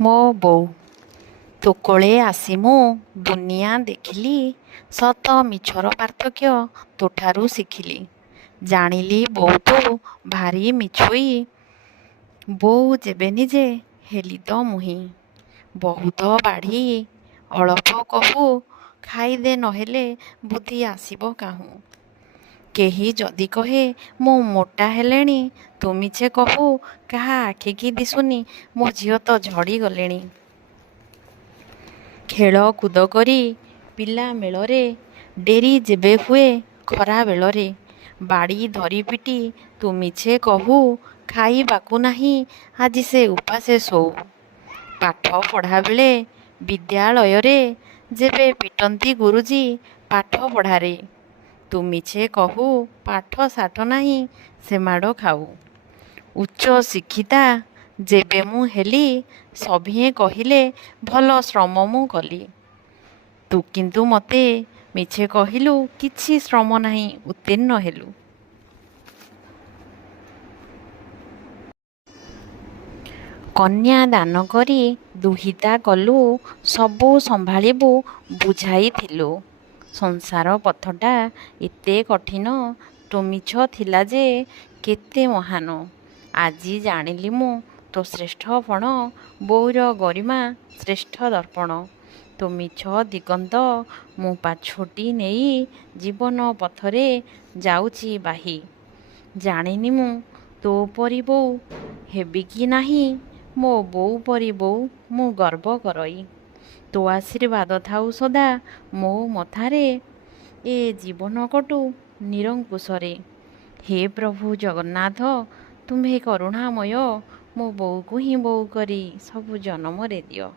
ମୋ ବୋଉ ତୋ କୋଳେ ଆସି ମୁଁ ଦୁନିଆ ଦେଖିଲି, ସତ ମିଛର ପାର୍ଥକ୍ୟ ତୋଠାରୁ ଶିଖିଲି। ଜାଣିଲି ବୋଉ ତୁ ଭାରି ମିଛୁଇ, ବୋଉ ଯେବେ ନିଜେ ହେଲି ତ ମୁହିଁ। ବହୁତ ବାଢ଼ି ଅଳପ କହୁ, ଖାଇଦେ ନହେଲେ ବୁଦ୍ଧି ଆସିବ କାହୁଁ। କେହି ଯଦି କହେ ମୁଁ ମୋଟା ହେଲେଣି, ତୁ ମିଛେ କହୁ କାହା ଆଖିକି ଦିଶୁନି, ମୋ ଝିଅ ତ ଝଡ଼ି ଗଲେଣି। ଖେଳ କୁଦ କରି ପିଲା ମେଳରେ, ଡେରି ଯେବେ ହୁଏ ଖରା ବେଳରେ, ବାଡ଼ି ଧରି ପିଟି ତୁ ମିଛେ କହୁ, ଖାଇବାକୁ ନାହିଁ ଆଜି ସେ ଉପାସେ ଶୋଉ। ପାଠ ପଢ଼ାବେଳେ ବିଦ୍ୟାଳୟରେ, ଯେବେ ପିଟନ୍ତି ଗୁରୁଜୀ ପାଠ ପଢ଼ାରେ, ତୁ ମିଛେ କହୁ ପାଠ ସାଠ ନାହିଁ ସେ ମାଡ଼ ଖାଉ। ଉଚ୍ଚ ଶିକ୍ଷିତା ଯେବେ ମୁଁ ହେଲି, ସଭିଏଁ କହିଲେ ଭଲ ଶ୍ରମ ମୁଁ କଲି। ତୁ କିନ୍ତୁ ମୋତେ ମିଛେ କହିଲୁ କିଛି ଶ୍ରମ ନାହିଁ ଉତ୍ତୀର୍ଣ୍ଣ ହେଲୁ। କନ୍ୟା ଦାନ କରି ଦୁହିତା କଲୁ, ସବୁ ସମ୍ଭାଳିବୁ ବୁଝାଇଥିଲୁ। ସଂସାର ପଥଟା ଏତେ କଠିନ, ତୋ ମିଛ ଥିଲା ଯେ କେତେ ମହାନ। ଆଜି ଜାଣିଲି ମୁଁ ତୋ ଶ୍ରେଷ୍ଠ ପଣ, ବୋଉର ଗରିମା ଶ୍ରେଷ୍ଠ ଦର୍ପଣ। ତୋ ମିଛ ଦିଗନ୍ତ ମୁଁ ପାଛୋଟି ନେଇ, ଜୀବନ ପଥରେ ଯାଉଛି ବାହି। ଜାଣିନି ମୁଁ ତୋ ପରି ବୋଉ ହେବି କି ନାହିଁ, ମୋ ବୋଉ ପରି ବୋଉ ମୁଁ ଗର୍ବ କରଇ। ତୋ ଆଶୀର୍ବାଦ ଥାଉ ସଦା ମୋ ମଥାରେ, ଏ ଜୀବନ କଟୁ ନିରଙ୍କୁଶରେ। ହେ ପ୍ରଭୁ ଜଗନ୍ନାଥ ତୁମ୍ଭେ କରୁଣାମୟ, ମୋ ବୋଉକୁ ହିଁ ବୋଉ କରି ସବୁ ଜନମରେ ଦିଅ।